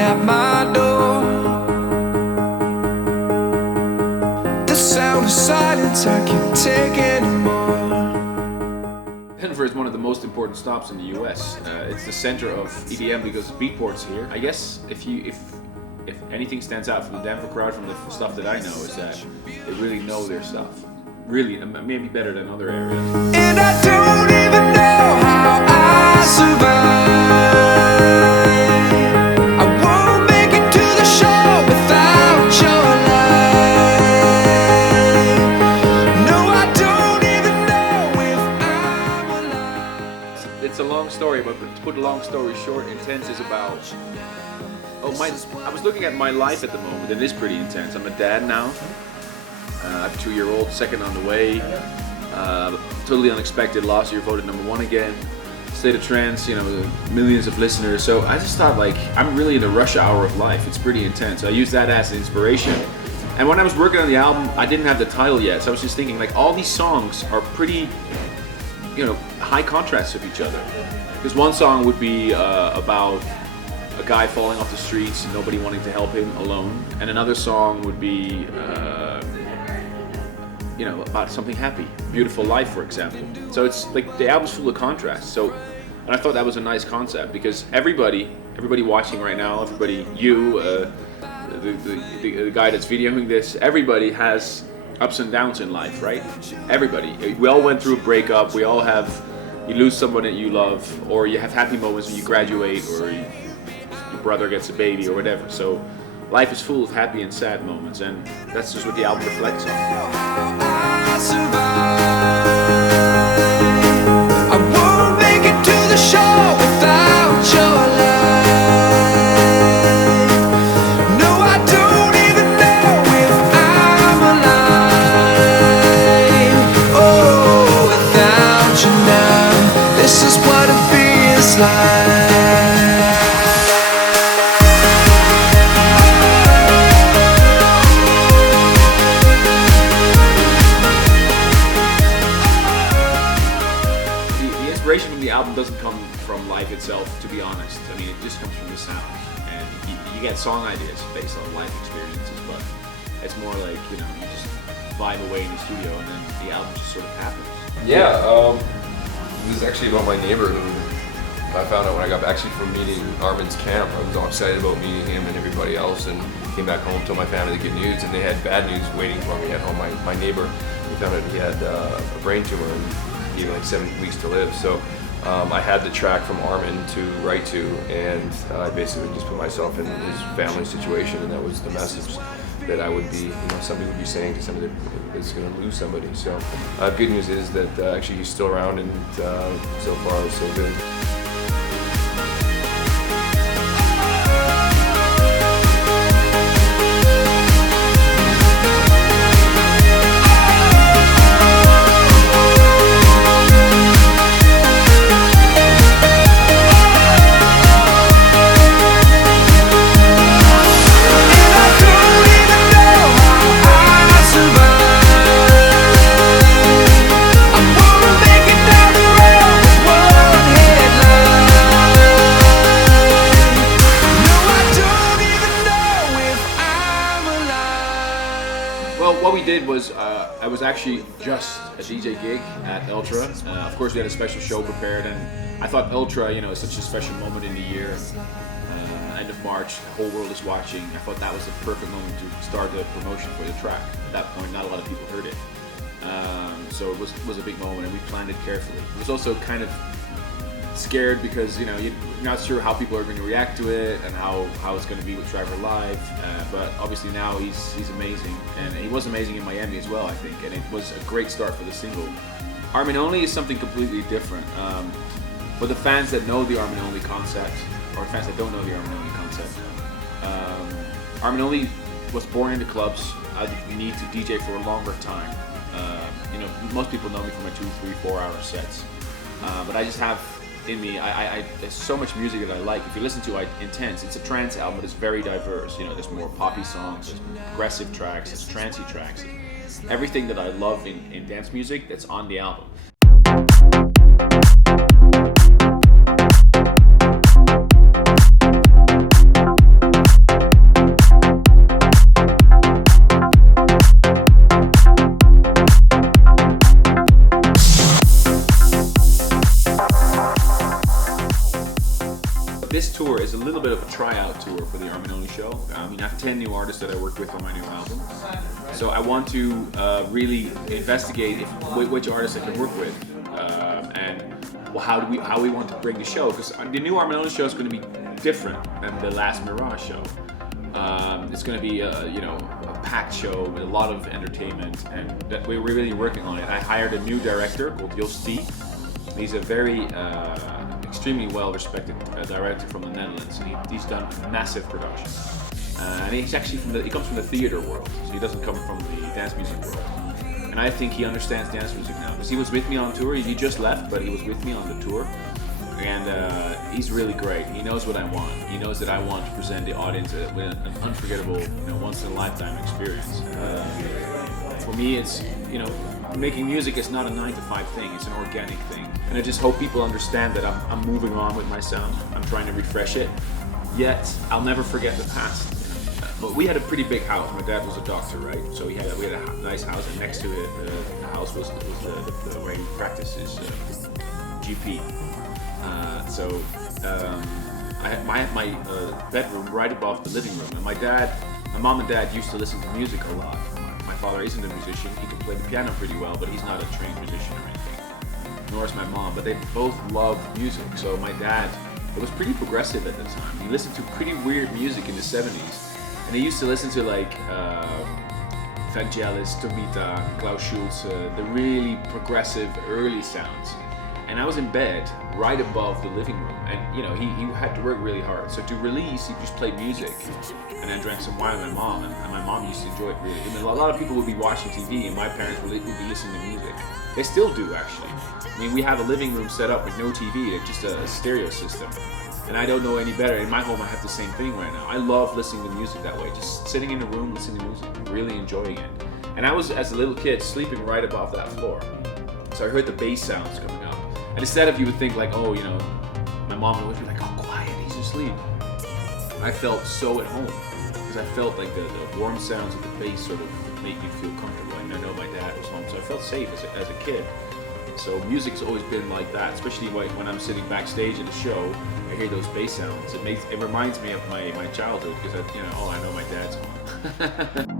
knocking at my door. The sound of silence, I can't take anymore. Denver is one of the most important stops in the US. It's the center of EDM because Beatport's here. I guess if anything stands out from the Denver crowd, from the stuff that I know, is that they really know their stuff. Really, maybe better than other areas. And I don't even know how I survive. I won't make it to the show without your light. No, I don't even know if I'm alive. It's a long story, but to put a long story short, Intense is about... I was looking at my life at the moment, and it is pretty intense. I'm a dad now. I have a 2-year-old, second on the way. Totally unexpected, last year voted #1 again. State of Trance, millions of listeners. So I just thought, I'm really in the rush hour of life. It's pretty intense. I use that as an inspiration. And when I was working on the album, I didn't have the title yet. So I was just thinking, all these songs are pretty, high contrasts of each other. Because one song would be about a guy falling off the streets and nobody wanting to help him alone. And another song would be, about something happy, beautiful life, for example. So it's the album's full of contrast. So, and I thought that was a nice concept because everybody watching right now, the guy that's videoing this, everybody has ups and downs in life, right? Everybody. We all went through a breakup. We all you lose someone that you love, or you have happy moments when you graduate, or your brother gets a baby, or whatever. So life is full of happy and sad moments, and that's just what the album reflects on. I won't make it to the show without your light. No, I don't even know if I'm alive. Oh, without you now, this is what it feels like. The album doesn't come from life itself, to be honest. I mean, it just comes from the sound, and you get song ideas based on life experiences, but it's more like, you just vibe away in the studio, and then the album just sort of happens. Yeah, it was actually about my neighbor who I found out when I got back from meeting Armin's camp. I was all excited about meeting him and everybody else, and came back home, told my family the good news, and they had bad news waiting for me at home. My neighbor, we found out he had a brain tumor, and he had 7 weeks to live. So I had the track from Armin to write to, and I basically just put myself in his family situation, and that was the message that I would be, somebody would be saying to somebody that's going to lose somebody. So good news is that actually he's still around, and so far so good. What we did was, I was actually just a DJ gig at Ultra. Of course, we had a special show prepared, and I thought Ultra, is such a special moment in the year. End of March, the whole world is watching. I thought that was the perfect moment to start the promotion for the track. At that point, not a lot of people heard it. So it was a big moment, and we planned it carefully. It was also kind of scared because you're not sure how people are going to react to it and how it's going to be with Trevor live, but obviously now he's amazing, and he was amazing in Miami as well, I think, and it was a great start for the single. Armin Only is something completely different. For the fans that know the Armin Only concept, or fans that don't know the Armin Only concept, Armin Only was born in the clubs. I need to DJ for a longer time. Most people know me for my 2, 3, 4 hour sets, but I just have in me, there's so much music that I like. If you listen to Intense, it's a trance album, but it's very diverse. There's more poppy songs, there's progressive tracks, there's trancey tracks. Everything that I love in dance music, that's on the album. tryout tour for the Armin only show. I mean, I have 10 new artists that I work with on my new album. So I want to really investigate which artists I can work with, and how we want to bring the show. Because the new Armin only show is going to be different than the last Mirage show. It's going to be a packed show with a lot of entertainment, and that we're really working on it. I hired a new director called Josti. He's a very extremely well-respected director from the Netherlands, and he's done massive productions. And he's actually he comes from the theater world, so he doesn't come from the dance music world. And I think he understands dance music now, because he was with me on tour. He just left, but he was with me on the tour. And he's really great. He knows what I want. He knows that I want to present the audience with an unforgettable, once-in-a-lifetime experience. For me, it's, making music is not a 9-to-5 thing. It's an organic thing. And I just hope people understand that I'm moving on with my sound. I'm trying to refresh it. Yet, I'll never forget the past. But we had a pretty big house. My dad was a doctor, right? So we had a nice house, and next to it, the house was the where he practices GP. I had my bedroom right above the living room, and my mom and dad used to listen to music a lot. My father isn't a musician; he can play the piano pretty well, but he's not a trained musician or anything. Nor is my mom, but they both love music. So my dad, it was pretty progressive at the time. He listened to pretty weird music in the 70s, and he used to listen to like Vangelis, Tomita, Klaus Schulze, the really progressive early sounds. And I was in bed right above the living room, and he had to work really hard. So to release, he just played music, and then drank some wine with my mom, and my mom used to enjoy it really. I mean, a lot of people would be watching TV, and my parents would be listening to music. They still do, actually. I mean, we have a living room set up with no TV, it's just a stereo system. And I don't know any better. In my home, I have the same thing right now. I love listening to music that way, just sitting in a room listening to music, really enjoying it. And I was, as a little kid, sleeping right above that floor. So I heard the bass sounds coming up. And instead of you would think like, my mom would always be like, oh, quiet, he's asleep. I felt so at home, because I felt like the warm sounds of the bass sort of made me feel comfortable. And I know my dad was home, so I felt safe as a kid. So music's always been like that, especially when I'm sitting backstage at a show, I hear those bass sounds. It reminds me of my childhood, because I know my dad's home.